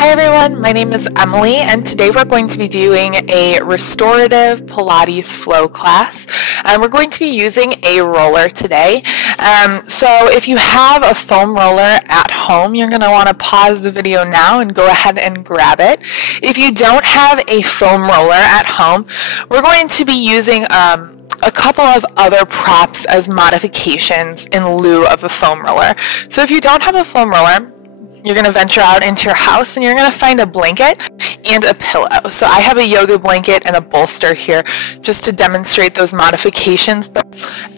Hi everyone, my name is Emily and today we're going to be doing a restorative Pilates flow class. We're going to be using a roller today. So if you have a foam roller at home, you're going to want to pause the video now and go ahead and grab it. If you don't have a foam roller at home, we're going to be using a couple of other props as modifications in lieu of a foam roller. So if you don't have a foam roller, you're going to venture out into your house and you're going to find a blanket and a pillow. So I have a yoga blanket and a bolster here just to demonstrate those modifications, but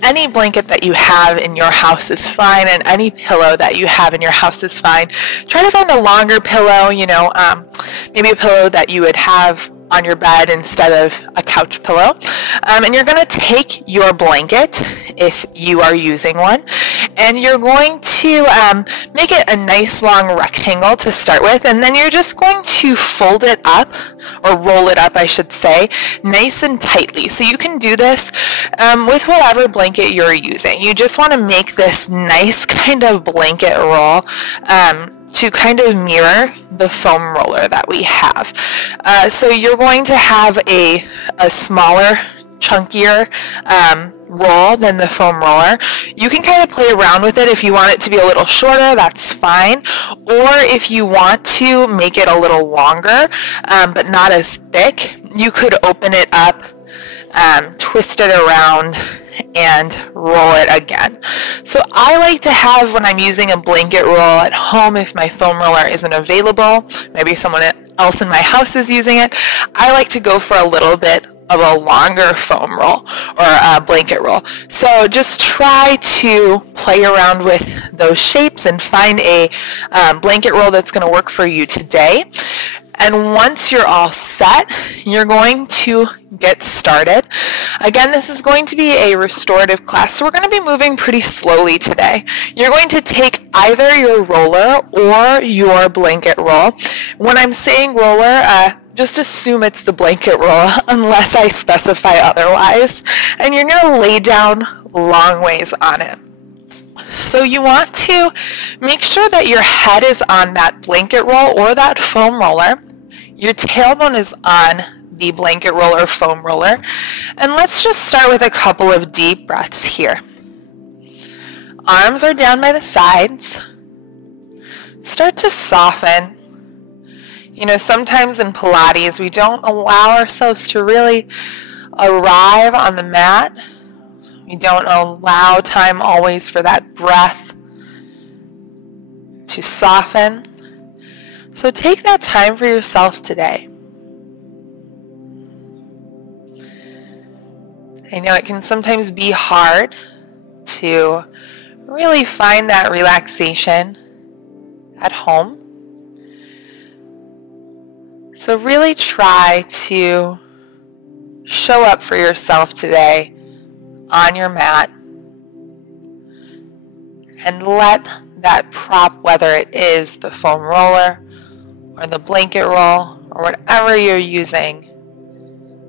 any blanket that you have in your house is fine and any pillow that you have in your house is fine. Try to find a longer pillow, maybe a pillow that you would have on your bed instead of a couch pillow. And you're going to take your blanket, if you are using one, and you're going to make it a nice long rectangle to start with, and then you're just going to fold it up, or roll it up I should say, nice and tightly. So you can do this with whatever blanket you're using. You just want to make this nice kind of blanket roll to kind of mirror the foam roller that we have. So you're going to have a smaller, chunkier roll than the foam roller. You can kind of play around with it. If you want it to be a little shorter, that's fine. Or if you want to make it a little longer, but not as thick, you could open it up, twist it around, and roll it again. So I like to have, when I'm using a blanket roll at home, if my foam roller isn't available, maybe someone else in my house is using it, I like to go for a little bit of a longer foam roll or a blanket roll. So just try to play around with those shapes and find a blanket roll that's going to work for you today. And once you're all set, you're going to get started. Again, this is going to be a restorative class, so we're going to be moving pretty slowly today. You're going to take either your roller or your blanket roll. When I'm saying roller, just assume it's the blanket roll unless I specify otherwise. And you're going to lay down long ways on it. So you want to make sure that your head is on that blanket roll or that foam roller. Your tailbone is on the blanket roll or foam roller. And let's just start with a couple of deep breaths here. Arms are down by the sides. Start to soften. Sometimes in Pilates, we don't allow ourselves to really arrive on the mat. We don't allow time always for that breath to soften. So take that time for yourself today. I know it can sometimes be hard to really find that relaxation at home. So really try to show up for yourself today on your mat and let that prop, whether it is the foam roller or the blanket roll or whatever you're using,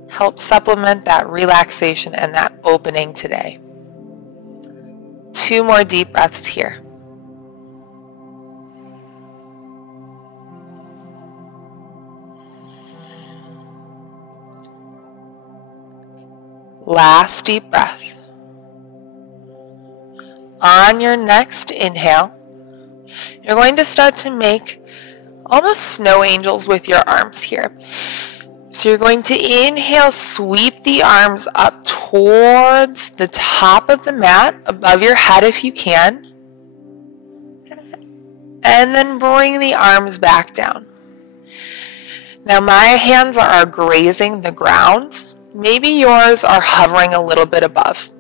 help supplement that relaxation and that opening today. 2 more deep breaths here. Last deep breath. On your next inhale, you're going to start to make almost snow angels with your arms here. So you're going to inhale, sweep the arms up towards the top of the mat, above your head if you can, and then bring the arms back down. Now my hands are grazing the ground. Maybe yours are hovering a little bit above.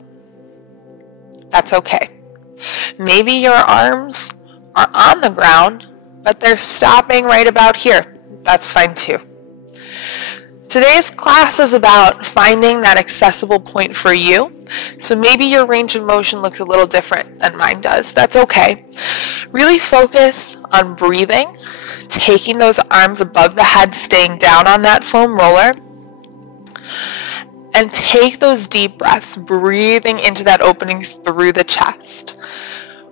That's okay. Maybe your arms are on the ground, but they're stopping right about here. That's fine too. Today's class is about finding that accessible point for you. So maybe your range of motion looks a little different than mine does. That's okay. Really focus on breathing, taking those arms above the head, staying down on that foam roller. And take those deep breaths, breathing into that opening through the chest.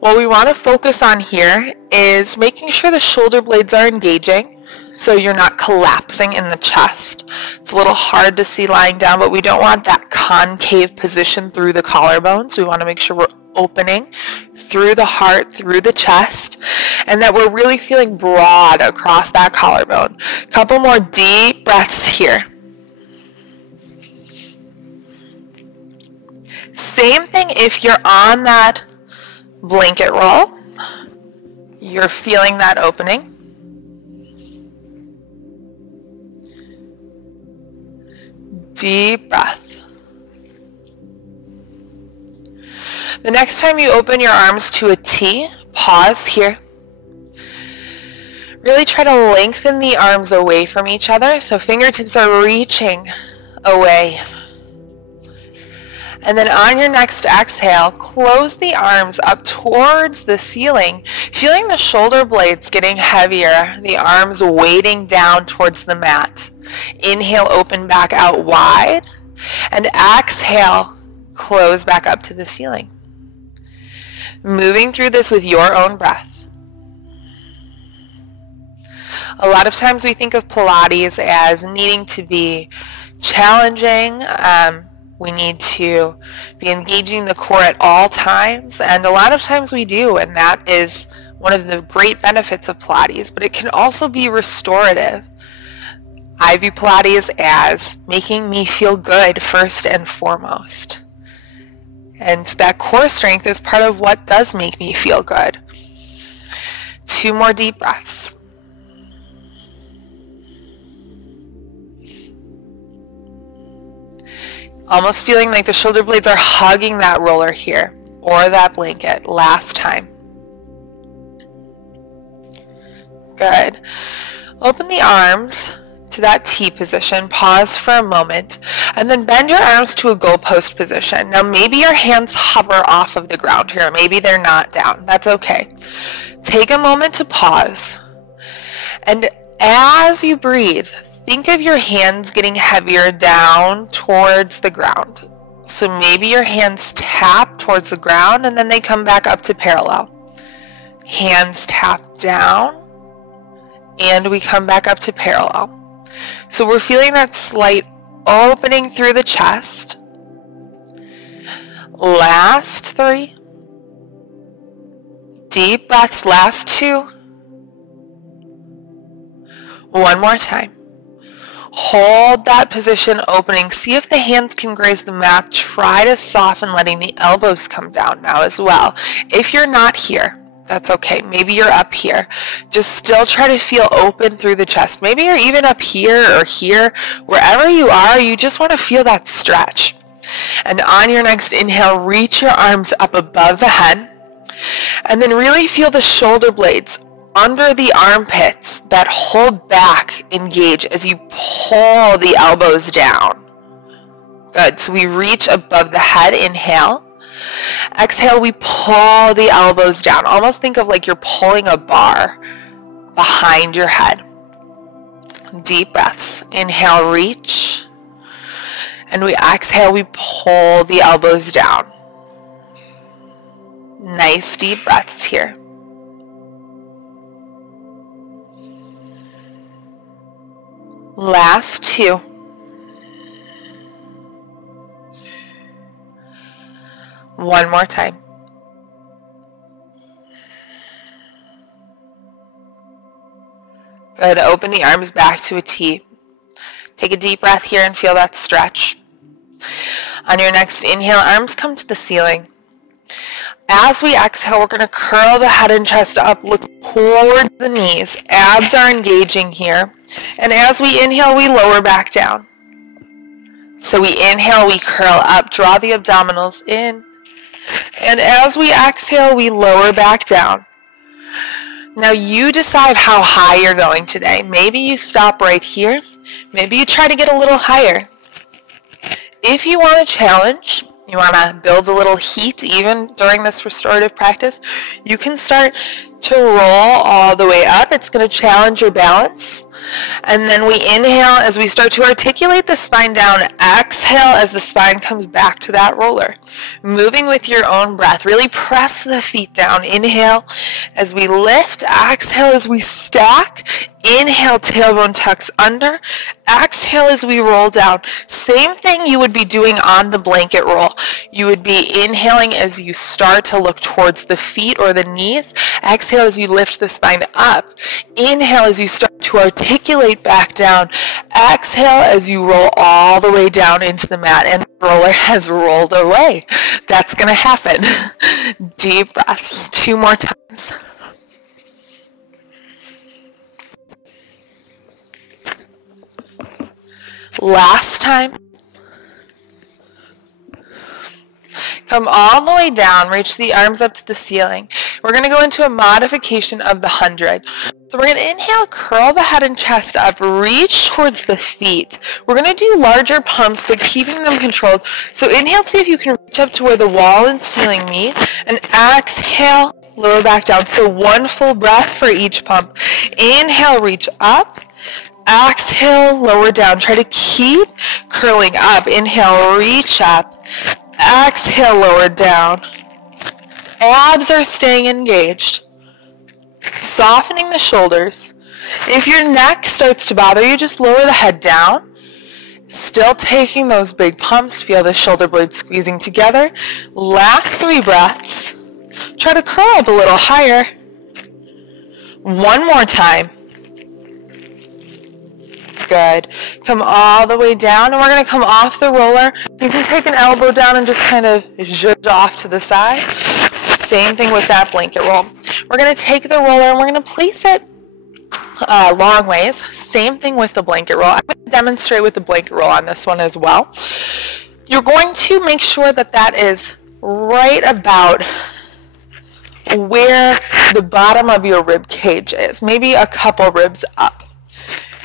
What we want to focus on here is making sure the shoulder blades are engaging. so you're not collapsing in the chest. It's a little hard to see lying down, but we don't want that concave position through the collarbones. We want to make sure we're opening through the heart, through the chest, and that we're really feeling broad across that collarbone. A couple more deep breaths here. Same thing if you're on that blanket roll, you're feeling that opening. Deep breath. The next time you open your arms to a T, pause here. Really try to lengthen the arms away from each other so fingertips are reaching away. And then on your next exhale, close the arms up towards the ceiling, feeling the shoulder blades getting heavier, the arms weighting down towards the mat. Inhale, open back out wide, and exhale, close back up to the ceiling. Moving through this with your own breath. A lot of times we think of Pilates as needing to be challenging. We need to be engaging the core at all times, and a lot of times we do, and that is one of the great benefits of Pilates, but it can also be restorative. I view Pilates as making me feel good first and foremost. And that core strength is part of what does make me feel good. 2 more deep breaths. Almost feeling like the shoulder blades are hugging that roller here or that blanket. Last time. Good. Open the arms to that T position, pause for a moment, and then bend your arms to a goalpost position. Now maybe your hands hover off of the ground here, maybe they're not down, that's okay. Take a moment to pause, and as you breathe, think of your hands getting heavier down towards the ground. So maybe your hands tap towards the ground and then they come back up to parallel. Hands tap down and we come back up to parallel. So we're feeling that slight opening through the chest. Last 3. Deep breaths, last 2. One more time. Hold that position opening. See if the hands can graze the mat. Try to soften, letting the elbows come down now as well. If you're not here, that's okay. Maybe you're up here. Just still try to feel open through the chest. Maybe you're even up here or here. Wherever you are, you just want to feel that stretch. And on your next inhale, reach your arms up above the head. And then really feel the shoulder blades under the armpits that hold back, engage as you pull the elbows down. Good. So we reach above the head, inhale. Exhale, we pull the elbows down. Almost think of like you're pulling a bar behind your head. Deep breaths. Inhale, reach. And we exhale, we pull the elbows down. Nice deep breaths here. Last 2. One more time. Good. Open the arms back to a T. Take a deep breath here and feel that stretch. On your next inhale, arms come to the ceiling. As we exhale, we're going to curl the head and chest up, look towards the knees. Abs are engaging here. And as we inhale, we lower back down. So we inhale, we curl up, draw the abdominals in. And as we exhale, we lower back down. Now you decide how high you're going today. Maybe you stop right here. Maybe you try to get a little higher. If you want a challenge, you want to build a little heat even during this restorative practice, you can start to roll all the way up. It's going to challenge your balance. And then we inhale as we start to articulate the spine down. Exhale as the spine comes back to that roller. Moving with your own breath. Really press the feet down. Inhale as we lift. Exhale as we stack. Inhale, tailbone tucks under. Exhale as we roll down. Same thing you would be doing on the blanket roll. You would be inhaling as you start to look towards the feet or the knees. Exhale as you lift the spine up. Inhale as you start to articulate back down. Exhale as you roll all the way down into the mat, and the roller has rolled away. That's going to happen. Deep breaths. 2 more times. Last time. Come all the way down, reach the arms up to the ceiling. We're going to go into a modification of the 100. So we're going to inhale, curl the head and chest up, reach towards the feet. We're going to do larger pumps, but keeping them controlled. So inhale, see if you can reach up to where the wall and ceiling meet, and exhale, lower back down. So 1 full breath for each pump. Inhale, reach up. Exhale, lower down. Try to keep curling up. Inhale, reach up. Exhale, lower down. Abs are staying engaged. Softening the shoulders. If your neck starts to bother you, just lower the head down. Still taking those big pumps. Feel the shoulder blades squeezing together. Last 3 breaths. Try to curl up a little higher. 1 more time. Good. Come all the way down, and we're going to come off the roller. You can take an elbow down and just kind of zhuzh off to the side. Same thing with that blanket roll. We're going to take the roller and we're going to place it long ways. Same thing with the blanket roll. I'm going to demonstrate with the blanket roll on this one as well. You're going to make sure that that is right about where the bottom of your rib cage is, maybe a couple ribs up.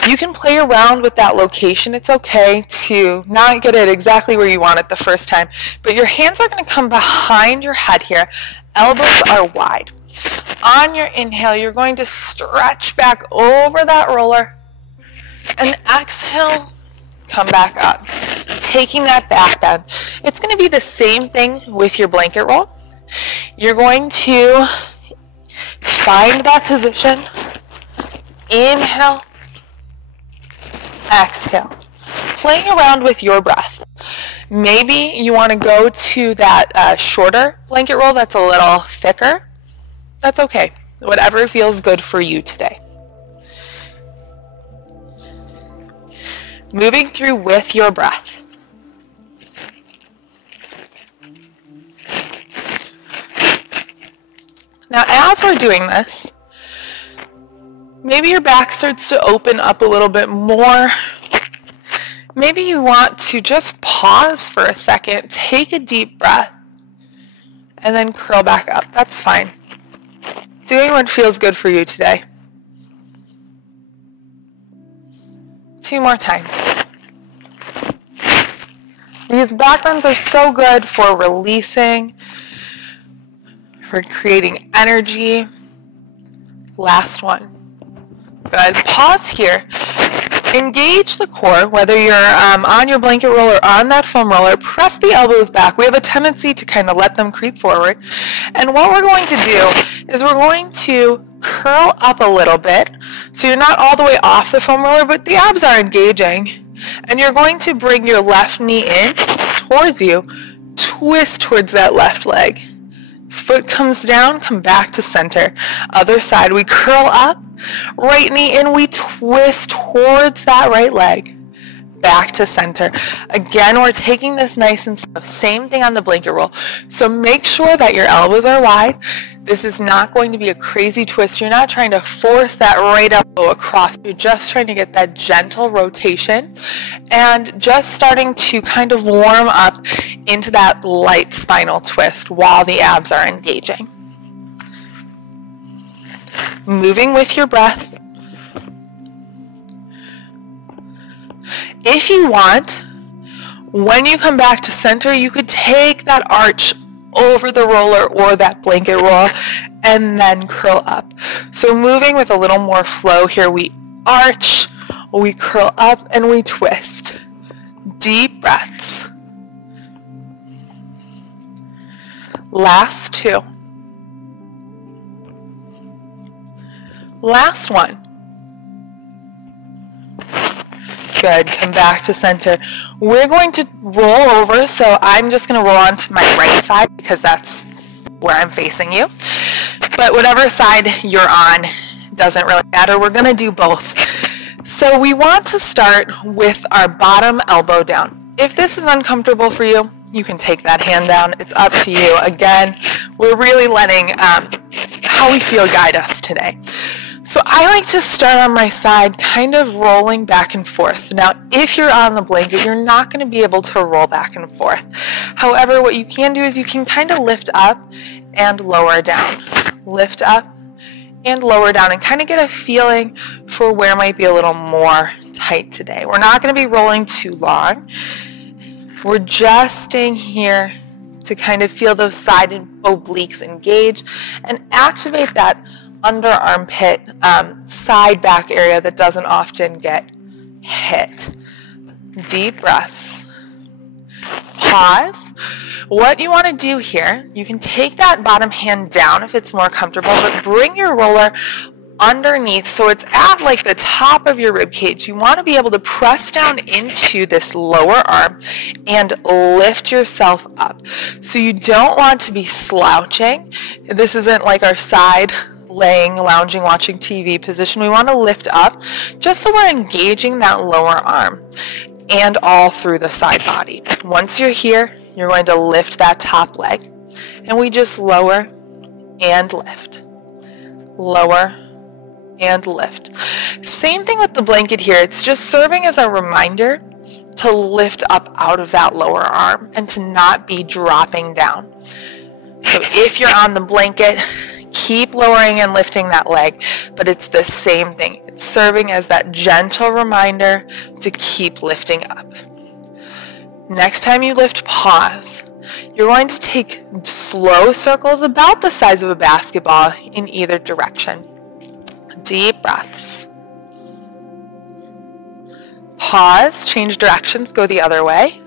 You can play around with that location. It's okay to not get it exactly where you want it the first time, but your hands are going to come behind your head here. Elbows are wide. On your inhale, you're going to stretch back over that roller, and exhale, come back up, taking that back bend. It's going to be the same thing with your blanket roll. You're going to find that position. Inhale. Exhale. Playing around with your breath. Maybe you want to go to that shorter blanket roll that's a little thicker. That's okay. Whatever feels good for you today. Moving through with your breath. Now, as we're doing this, maybe your back starts to open up a little bit more. Maybe you want to just pause for a second, take a deep breath, and then curl back up. That's fine. Doing what feels good for you today. 2 more times. These back bends are so good for releasing, for creating energy. Last one. Good. Pause here. Engage the core, whether you're on your blanket roll or on that foam roller. Press the elbows back. We have a tendency to kind of let them creep forward. And what we're going to do is we're going to curl up a little bit. So you're not all the way off the foam roller, but the abs are engaging. And you're going to bring your left knee in towards you. Twist towards that left leg. Foot comes down, come back to center. Other side, we curl up, right knee in, we twist towards that right leg, back to center. Again, we're taking this nice and slow. Same thing on the blanket roll. So make sure that your elbows are wide. This is not going to be a crazy twist. You're not trying to force that right elbow across. You're just trying to get that gentle rotation and just starting to kind of warm up into that light spinal twist while the abs are engaging. Moving with your breath. If you want, when you come back to center, you could take that arch over the roller or that blanket roll and then curl up. So moving with a little more flow here, we arch, we curl up, and we twist. Deep breaths. Last 2. Last one. Good. Come back to center. We're going to roll over, so I'm just going to roll onto my right side because that's where I'm facing you. But whatever side you're on doesn't really matter. We're going to do both. So we want to start with our bottom elbow down. If this is uncomfortable for you, you can take that hand down. It's up to you. Again, we're really letting how we feel guide us today. So I like to start on my side, kind of rolling back and forth. Now, if you're on the blanket, you're not going to be able to roll back and forth. However, what you can do is you can kind of lift up and lower down. Lift up and lower down and kind of get a feeling for where might be a little more tight today. We're not going to be rolling too long. We're just staying here to kind of feel those side obliques engage and activate that under armpit, side back area that doesn't often get hit. Deep breaths. Pause. What you want to do here, you can take that bottom hand down if it's more comfortable, but bring your roller underneath so it's at like the top of your rib cage. You want to be able to press down into this lower arm and lift yourself up. So you don't want to be slouching. This isn't like our side laying, lounging, watching TV position. We want to lift up just so we're engaging that lower arm and all through the side body. Once you're here, you're going to lift that top leg and we just lower and lift. Lower and lift. Same thing with the blanket here. It's just serving as a reminder to lift up out of that lower arm and to not be dropping down. So if you're on the blanket, keep lowering and lifting that leg, but it's the same thing. It's serving as that gentle reminder to keep lifting up. Next time you lift, pause. You're going to take slow circles about the size of a basketball in either direction. Deep breaths. Pause, change directions, go the other way.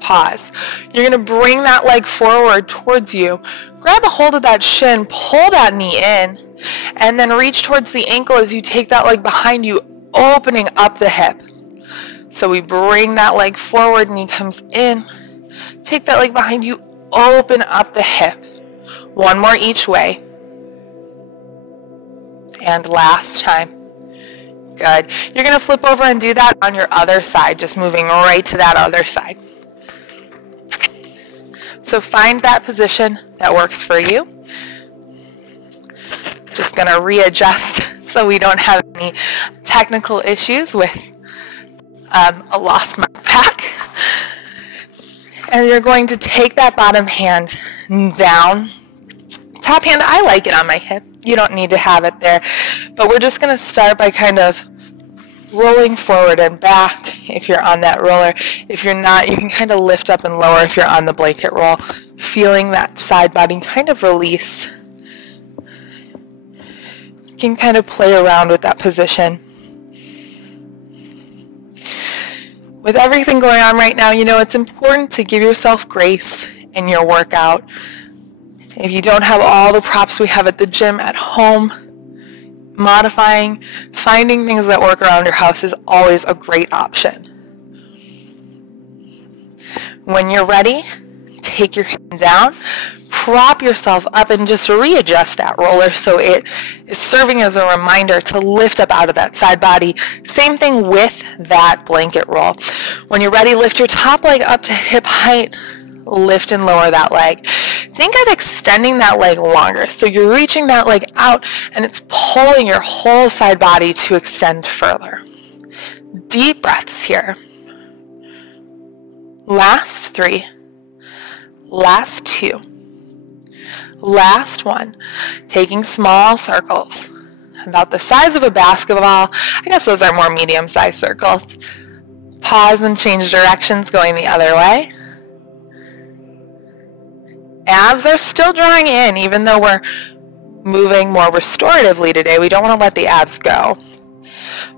Pause. You're going to bring that leg forward towards you. Grab a hold of that shin, pull that knee in, and then reach towards the ankle as you take that leg behind you, opening up the hip. So we bring that leg forward, knee comes in, take that leg behind you, open up the hip. One more each way. And last time. Good. You're going to flip over and do that on your other side, just moving right to that other side. So find that position that works for you. Just going to readjust so we don't have any technical issues with a lost mouth pack. And you're going to take that bottom hand down. Top hand, I like it on my hip. You don't need to have it there. But we're just going to start by kind of rolling forward and back if you're on that roller. If you're not, you can kind of lift up and lower if you're on the blanket roll, feeling that side body kind of release. You can kind of play around with that position. With everything going on right now, you know, it's important to give yourself grace in your workout. If you don't have all the props we have at the gym at home, modifying, finding things that work around your house is always a great option. When you're ready, take your hand down, prop yourself up, and just readjust that roller so it is serving as a reminder to lift up out of that side body. Same thing with that blanket roll. When you're ready, lift your top leg up to hip height, lift and lower that leg. Think of extending that leg longer. So you're reaching that leg out and it's pulling your whole side body to extend further. Deep breaths here. Last 3. Last 2. Last 1. Taking small circles. About the size of a basketball. I guess those are more medium-sized circles. Pause and change directions going the other way. Abs are still drawing in, even though we're moving more restoratively today. We don't want to let the abs go.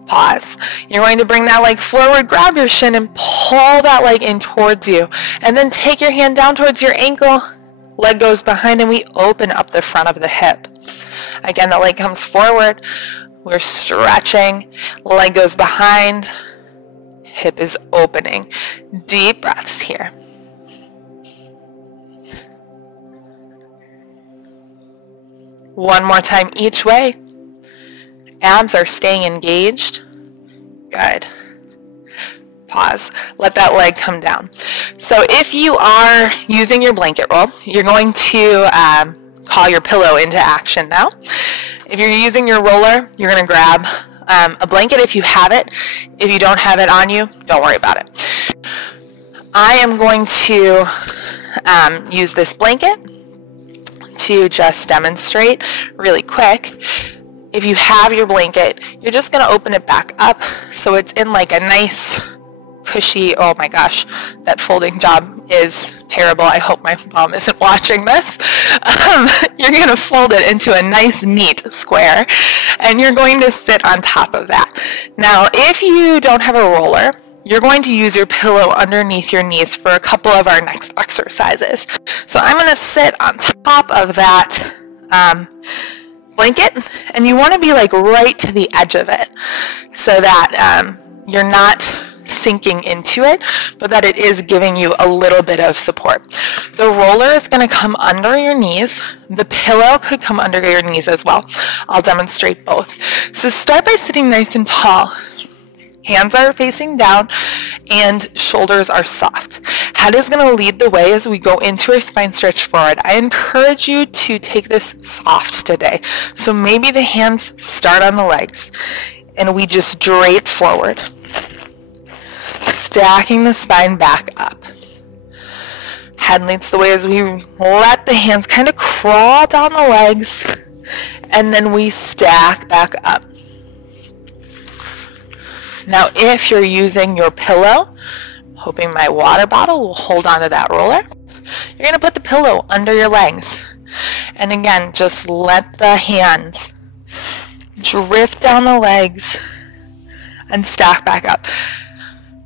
Pause. You're going to bring that leg forward, grab your shin, and pull that leg in towards you. And then take your hand down towards your ankle. Leg goes behind, and we open up the front of the hip. Again, the leg comes forward. We're stretching. Leg goes behind. Hip is opening. Deep breaths here. One more time each way. Abs are staying engaged. Good. Pause. Let that leg come down. So if you are using your blanket roll, you're going to call your pillow into action now. If you're using your roller, you're going to grab a blanket if you have it. If you don't have it on you, don't worry about it. I am going to use this blanket to just demonstrate really quick. If you have your blanket, you're just going to open it back up so it's in like a nice cushy, oh my gosh, that folding job is terrible. I hope my mom isn't watching this. You're going to fold it into a nice neat square and you're going to sit on top of that. Now if you don't have a roller, you're going to use your pillow underneath your knees for a couple of our next exercises. So I'm going to sit on top of that blanket, and you want to be like right to the edge of it so that you're not sinking into it, but that it is giving you a little bit of support. The roller is going to come under your knees. The pillow could come under your knees as well. I'll demonstrate both. So start by sitting nice and tall. Hands are facing down and shoulders are soft. Head is going to lead the way as we go into our spine stretch forward. I encourage you to take this soft today. So maybe the hands start on the legs and we just drape forward, stacking the spine back up. Head leads the way as we let the hands kind of crawl down the legs and then we stack back up. Now if you're using your pillow, hoping my water bottle will hold onto that roller, you're going to put the pillow under your legs. And again, just let the hands drift down the legs and stack back up.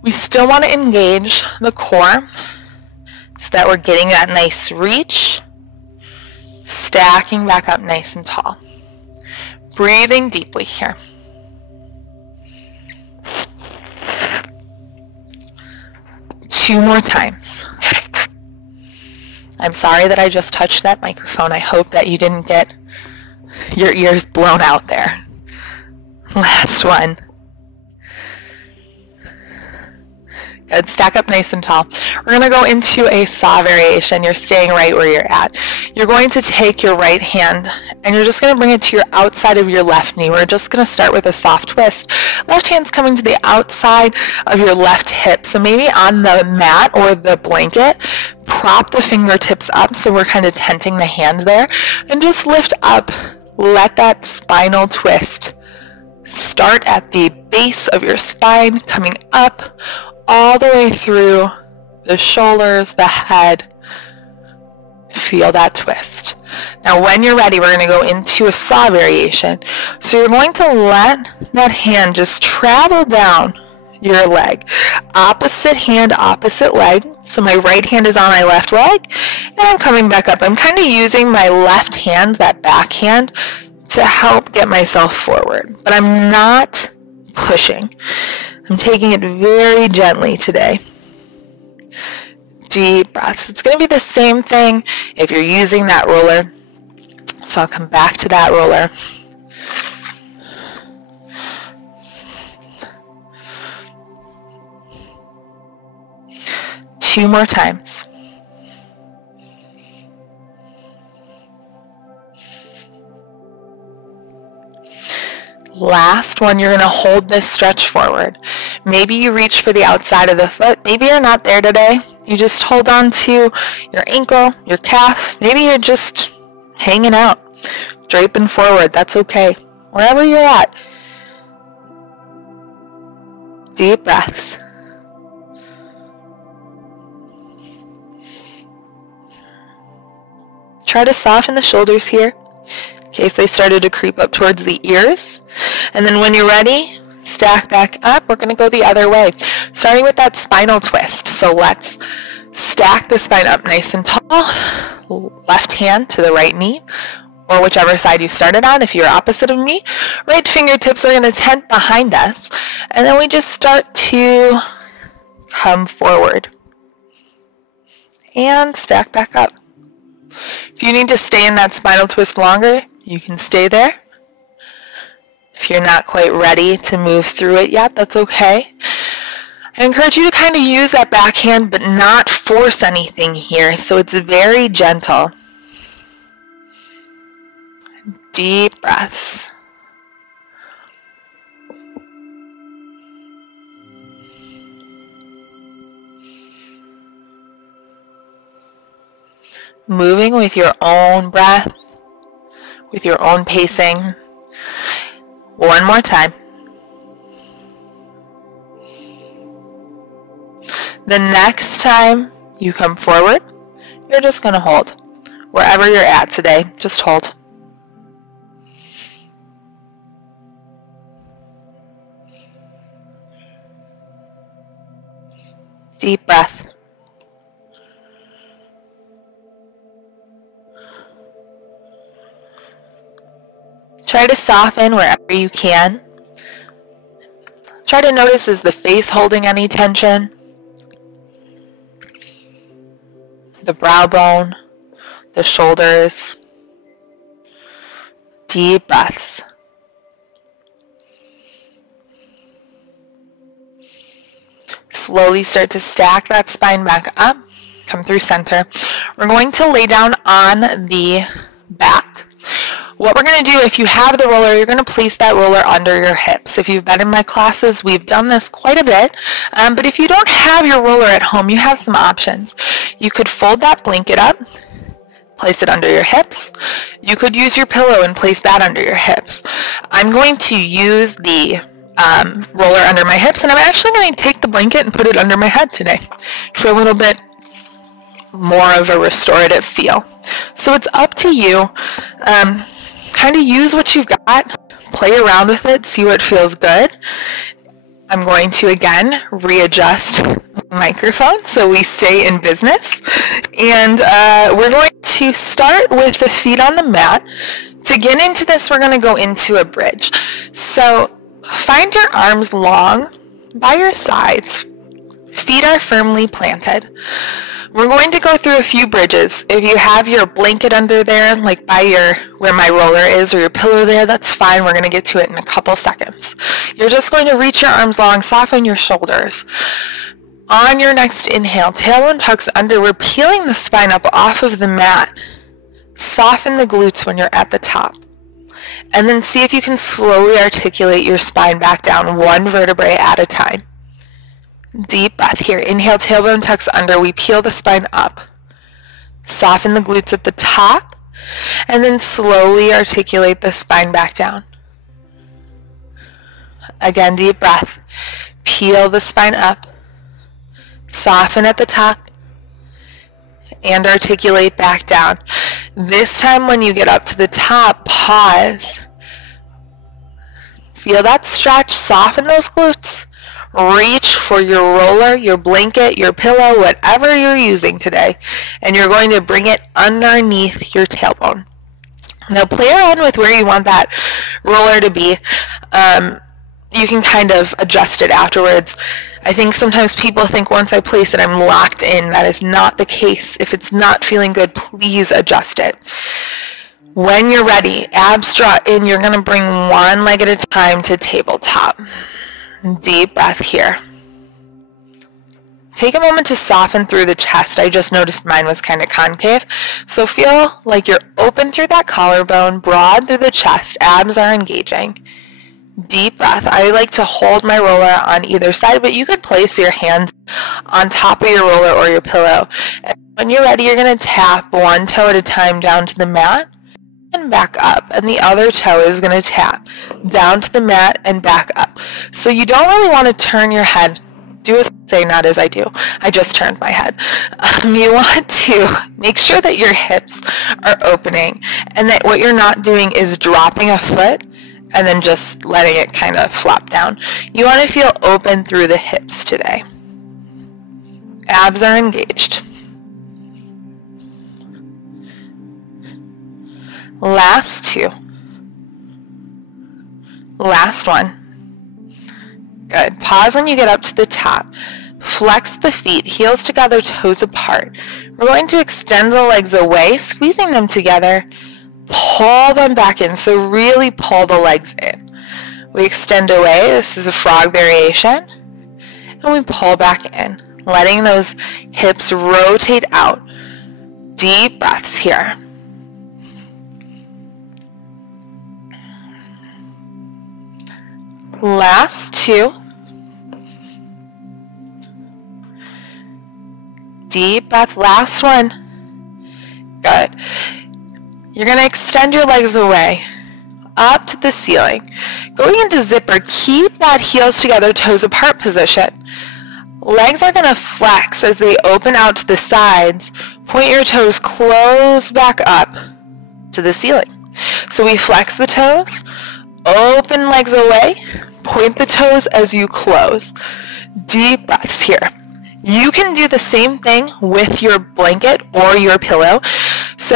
We still want to engage the core so that we're getting that nice reach, stacking back up nice and tall. Breathing deeply here. Two more times. I'm sorry that I just touched that microphone. I hope that you didn't get your ears blown out there. Last one. Good. Stack up nice and tall. We're going to go into a saw variation. You're staying right where you're at. You're going to take your right hand and you're just going to bring it to your outside of your left knee. We're just going to start with a soft twist. Left hand's coming to the outside of your left hip. So maybe on the mat or the blanket, prop the fingertips up so we're kind of tenting the hands there and just lift up. Let that spinal twist start at the base of your spine, coming up all the way through the shoulders, the head. Feel that twist. Now when you're ready, we're going to go into a saw variation. So you're going to let that hand just travel down your leg. Opposite hand, opposite leg. So my right hand is on my left leg, and I'm coming back up. I'm kind of using my left hand, that back hand, to help get myself forward. But I'm not pushing. I'm taking it very gently today. Deep breaths. It's going to be the same thing if you're using that roller. So I'll come back to that roller. Two more times. Last one, you're going to hold this stretch forward. Maybe you reach for the outside of the foot. Maybe you're not there today. You just hold on to your ankle, your calf. Maybe you're just hanging out, draping forward. That's okay. Wherever you're at. Deep breaths. Try to soften the shoulders here in case they started to creep up towards the ears. And then when you're ready, stack back up. We're going to go the other way, starting with that spinal twist. So let's stack the spine up nice and tall. Left hand to the right knee. or whichever side you started on. If you're opposite of me, right fingertips are going to tent behind us, and then we just start to come forward and stack back up. If you need to stay in that spinal twist longer, you can stay there. If you're not quite ready to move through it yet, that's okay. I encourage you to kind of use that backhand, but not force anything here, so it's very gentle. Deep breaths. Moving with your own breath, with your own pacing. One more time. The next time you come forward, you're just going to hold. Wherever you're at today, just hold. Deep breath. Try to soften wherever you can. Try to notice, is the face holding any tension? The brow bone, the shoulders. Deep breaths. Slowly start to stack that spine back up. Come through center. We're going to lay down on the back. What we're going to do, if you have the roller, you're going to place that roller under your hips. If you've been in my classes, we've done this quite a bit. But if you don't have your roller at home, you have some options. You could fold that blanket up, place it under your hips. You could use your pillow and place that under your hips. I'm going to use the roller under my hips, and I'm actually going to take the blanket and put it under my head today for a little bit more of a restorative feel. So it's up to you. Kind of use what you've got, play around with it, see what feels good. I'm going to again readjust the microphone so we stay in business. And we're going to start with the feet on the mat. To get into this, we're going to go into a bridge. So find your arms long by your sides. Feet are firmly planted. We're going to go through a few bridges. If you have your blanket under there, like by where my roller is, or your pillow there, that's fine. We're going to get to it in a couple seconds. You're just going to reach your arms long, soften your shoulders. On your next inhale, tailbone tucks under. We're peeling the spine up off of the mat. Soften the glutes when you're at the top. And then see if you can slowly articulate your spine back down, one vertebrae at a time. Deep breath here. Inhale, tailbone tucks under. We peel the spine up. Soften the glutes at the top. And then slowly articulate the spine back down. Again, deep breath. Peel the spine up. Soften at the top. And articulate back down. This time when you get up to the top, pause. Feel that stretch. Soften those glutes. Reach for your roller, your blanket, your pillow, whatever you're using today, and you're going to bring it underneath your tailbone. Now play around with where you want that roller to be. You can kind of adjust it afterwards. I think sometimes people think once I place it, I'm locked in. That is not the case. If it's not feeling good, please adjust it. When you're ready, abs draw in. You're going to bring one leg at a time to tabletop. Deep breath here. Take a moment to soften through the chest. I just noticed mine was kind of concave. So feel like you're open through that collarbone, broad through the chest. Abs are engaging. Deep breath. I like to hold my roller on either side, but you could place your hands on top of your roller or your pillow. And when you're ready, you're going to tap one toe at a time down to the mat and back up, and the other toe is going to tap down to the mat and back up. So you don't really want to turn your head. Do as I say, not as I do. I just turned my head. You want to make sure that your hips are opening and that what you're not doing is dropping a foot and then just letting it kind of flop down. You want to feel open through the hips today. Abs are engaged. Last 2. Last 1. Good. Pause when you get up to the top. Flex the feet, heels together, toes apart. We're going to extend the legs away, squeezing them together. Pull them back in, so really pull the legs in. We extend away, this is a frog variation, and we pull back in, letting those hips rotate out. Deep breaths here. Last 2. Deep breath, last 1. Good. You're going to extend your legs away, up to the ceiling. Going into zipper, keep that heels together, toes apart position. Legs are going to flex as they open out to the sides. Point your toes close back up to the ceiling. So we flex the toes, open legs away, point the toes as you close. Deep breaths here. You can do the same thing with your blanket or your pillow. So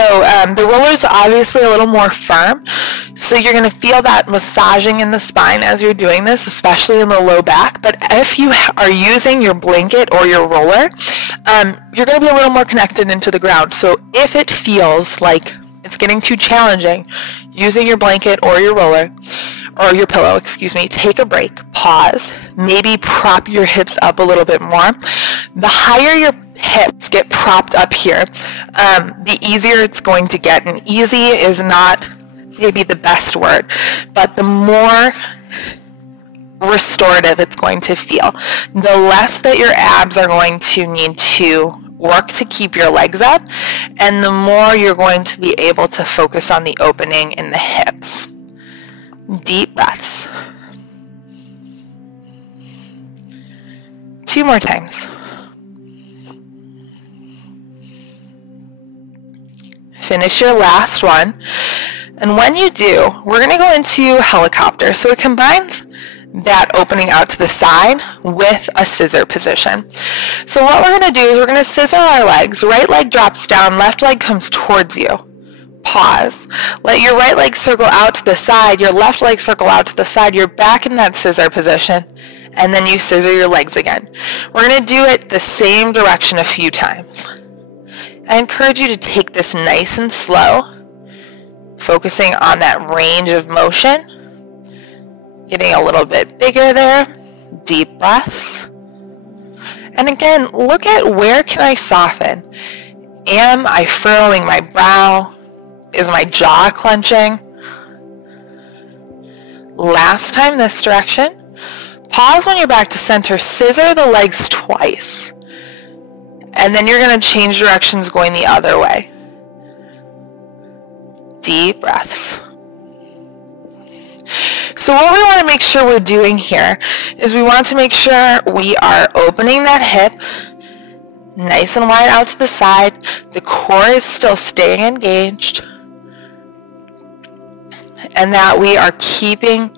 the roller is obviously a little more firm. So you're going to feel that massaging in the spine as you're doing this, especially in the low back. But if you are using your blanket or your roller, you're going to be a little more connected into the ground. So if it feels like it's getting too challenging using your blanket or your roller, or your pillow, excuse me, take a break, pause, maybe prop your hips up a little bit more. The higher your hips get propped up here, the easier it's going to get. And easy is not maybe the best word, but the more restorative it's going to feel. The less that your abs are going to need to work to keep your legs up, and the more you're going to be able to focus on the opening in the hips. Deep breaths. 2 more times. Finish your last one. And when you do, we're going to go into helicopter. So it combines that opening out to the side with a scissor position. So what we're going to do is we're going to scissor our legs. Right leg drops down, left leg comes towards you. Pause. Let your right leg circle out to the side, your left leg circle out to the side. You're back in that scissor position, and then you scissor your legs again. We're going to do it the same direction a few times. I encourage you to take this nice and slow, focusing on that range of motion, getting a little bit bigger there. Deep breaths. And again, look at where can I soften? Am I furrowing my brow? Is my jaw clenching? Last time this direction. Pause when you're back to center. Scissor the legs twice. And then you're going to change directions going the other way. Deep breaths. So what we want to make sure we're doing here is we want to make sure we are opening that hip nice and wide out to the side. The core is still staying engaged. And that we are keeping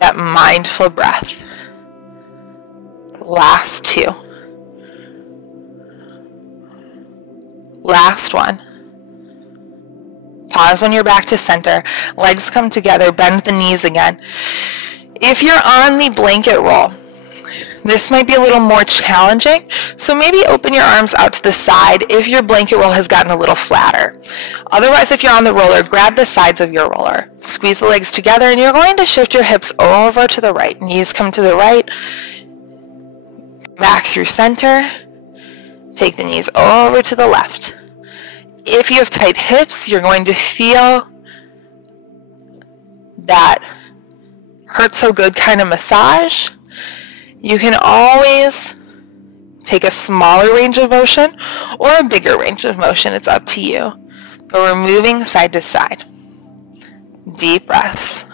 that mindful breath. Last 2. Last 1. Pause when you're back to center. Legs come together. Bend the knees again. If you're on the blanket roll, this might be a little more challenging, so maybe open your arms out to the side if your blanket roll has gotten a little flatter. Otherwise, if you're on the roller, grab the sides of your roller. Squeeze the legs together, and you're going to shift your hips over to the right. Knees come to the right, back through center. Take the knees over to the left. If you have tight hips, you're going to feel that hurt so good kind of massage. You can always take a smaller range of motion or a bigger range of motion. It's up to you. But we're moving side to side. Deep breaths.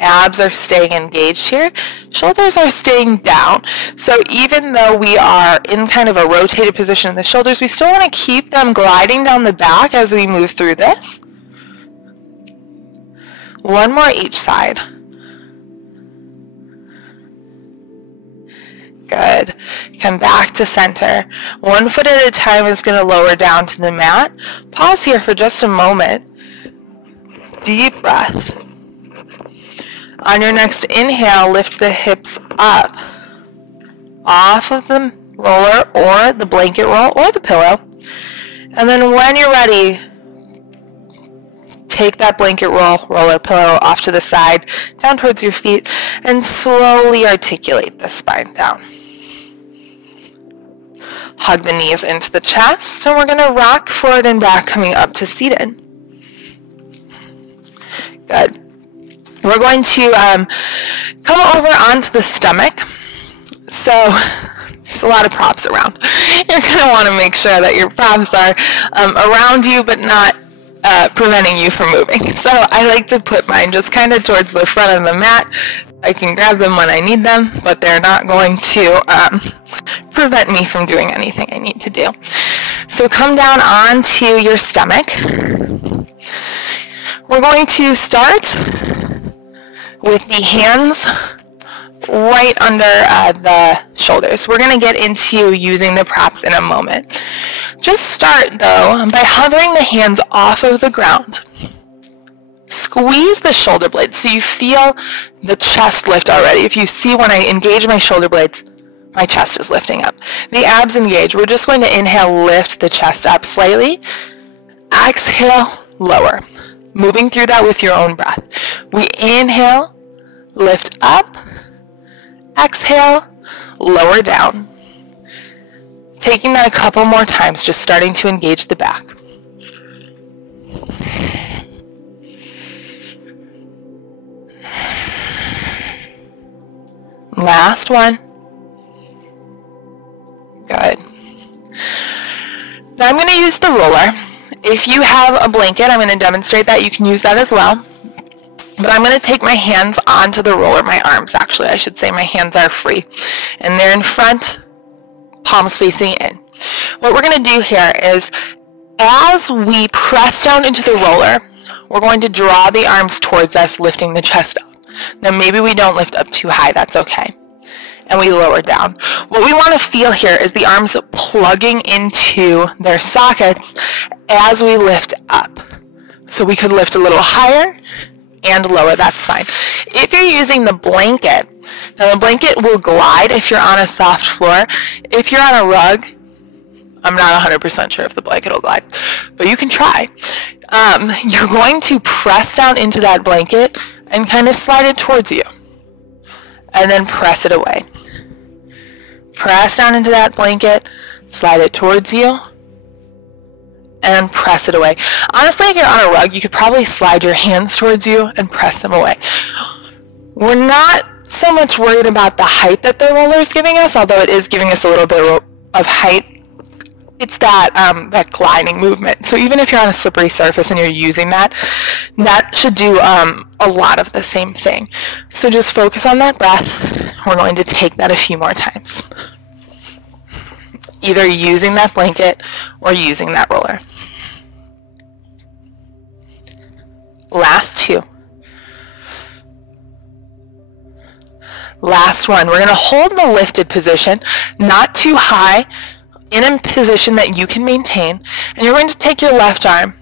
Abs are staying engaged here. Shoulders are staying down. So even though we are in kind of a rotated position in the shoulders, we still want to keep them gliding down the back as we move through this. 1 more each side. Good. Come back to center. 1 foot at a time is going to lower down to the mat. Pause here for just a moment. Deep breath. On your next inhale, lift the hips up off of the roller or the blanket roll or the pillow. And then when you're ready, take that blanket roll, roller, pillow off to the side, down towards your feet, and slowly articulate the spine down. Hug the knees into the chest, and we're going to rock forward and back, coming up to seated. Good. We're going to come over onto the stomach. So there's a lot of props around. You're going to want to make sure that your props are around you, but not preventing you from moving. So I like to put mine just kind of towards the front of the mat. I can grab them when I need them, but they're not going to prevent me from doing anything I need to do. So come down onto your stomach. We're going to start with the hands right under the shoulders. We're going to get into using the props in a moment. Just start though by hovering the hands off of the ground. Squeeze the shoulder blades so you feel the chest lift already. If you see when I engage my shoulder blades, my chest is lifting up. The abs engage. We're just going to inhale, lift the chest up slightly. Exhale, lower. Moving through that with your own breath. We inhale, lift up. Exhale, lower down. Taking that a couple more times, just starting to engage the back. Last one. Good. Now I'm going to use the roller. If you have a blanket, I'm going to demonstrate that. You can use that as well. But I'm going to take my hands onto the roller, my arms actually, I should say. My hands are free. And they're in front, palms facing in. What we're going to do here is, as we press down into the roller, we're going to draw the arms towards us, lifting the chest up. Now maybe we don't lift up too high, that's okay. And we lower down. What we want to feel here is the arms plugging into their sockets as we lift up. So we could lift a little higher and lower, that's fine. If you're using the blanket, now the blanket will glide if you're on a soft floor. If you're on a rug, I'm not 100% sure if the blanket will glide, but you can try. You're going to press down into that blanket and kind of slide it towards you, and then press it away. Press down into that blanket, slide it towards you, and press it away. Honestly, if you're on a rug, you could probably slide your hands towards you and press them away. We're not so much worried about the height that the roller is giving us, although it is giving us a little bit of height. It's that gliding movement. So even if you're on a slippery surface and you're using that, that should do a lot of the same thing. So just focus on that breath. We're going to take that a few more times. Either using that blanket or using that roller. Last two. Last one. We're going to hold the lifted position, not too high, in a position that you can maintain, and you're going to take your left arm,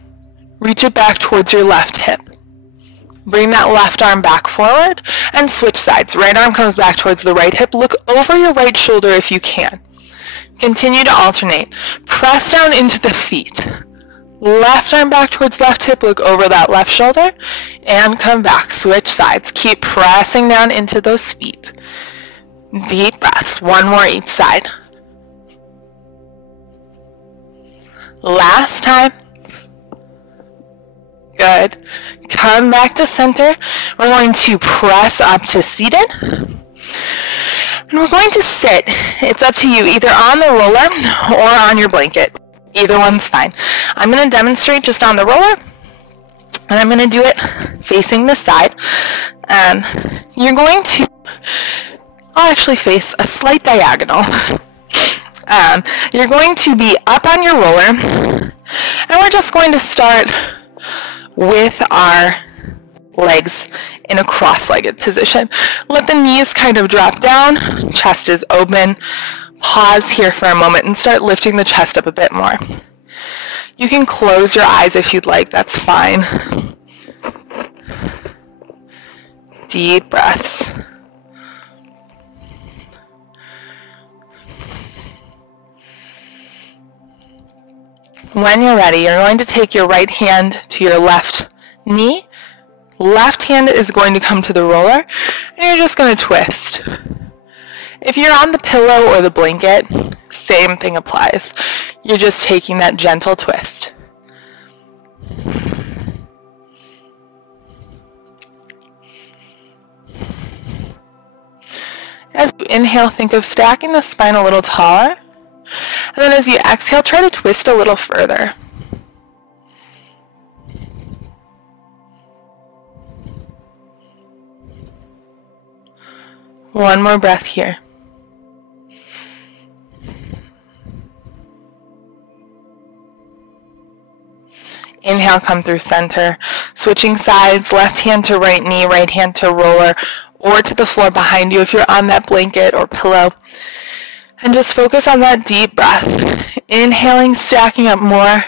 reach it back towards your left hip. Bring that left arm back forward and switch sides. Right arm comes back towards the right hip. Look over your right shoulder if you can. Continue to alternate. Press down into the feet. Left arm back towards left hip. Look over that left shoulder and come back. Switch sides. Keep pressing down into those feet. Deep breaths. One more each side. Last time. Good. Come back to center. We're going to press up to seated. And we're going to sit. It's up to you, either on the roller or on your blanket. Either one's fine. I'm going to demonstrate just on the roller. And I'm going to do it facing the side. You're going to, I'll actually face a slight diagonal. You're going to be up on your roller, and we're just going to start with our legs in a cross-legged position. Let the knees kind of drop down, chest is open. Pause here for a moment and start lifting the chest up a bit more. You can close your eyes if you'd like, that's fine. Deep breaths. When you're ready, you're going to take your right hand to your left knee. Left hand is going to come to the roller, and you're just going to twist. If you're on the pillow or the blanket, same thing applies. You're just taking that gentle twist. As you inhale, think of stacking the spine a little taller. And then as you exhale, try to twist a little further. One more breath here. Inhale, come through center. Switching sides, left hand to right knee, right hand to roller, or to the floor behind you if you're on that blanket or pillow. And just focus on that deep breath. Inhaling, stacking up more.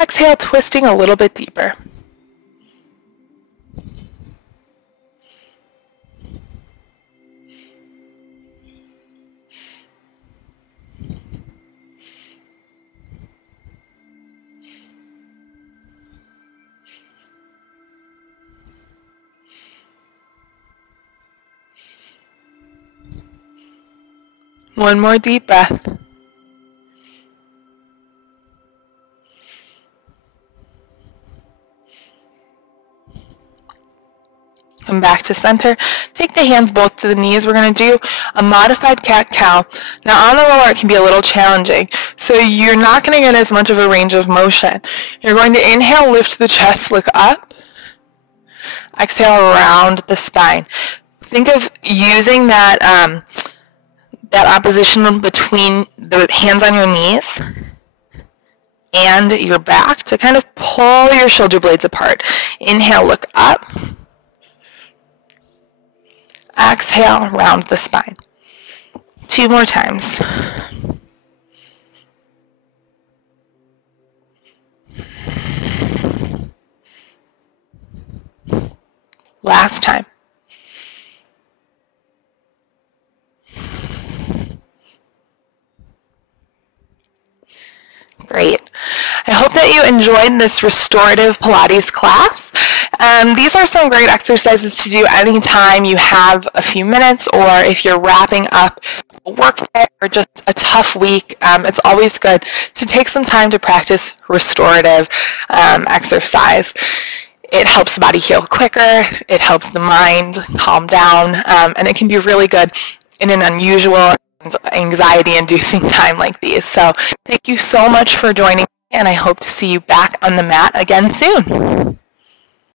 Exhale, twisting a little bit deeper. One more deep breath. Come back to center. Take the hands both to the knees. We're going to do a modified cat-cow. Now on the roller it can be a little challenging, so you're not going to get as much of a range of motion. You're going to inhale, lift the chest, look up. Exhale, round the spine. Think of using that opposition between the hands on your knees and your back to kind of pull your shoulder blades apart. Inhale, look up. Exhale, round the spine. 2 more times. Last time. Great. I hope that you enjoyed this restorative Pilates class. These are some great exercises to do anytime you have a few minutes, or if you're wrapping up a work day or just a tough week. It's always good to take some time to practice restorative exercise. It helps the body heal quicker, it helps the mind calm down, and it can be really good in an unusual anxiety-inducing time like these. So thank you so much for joining me, and I hope to see you back on the mat again soon.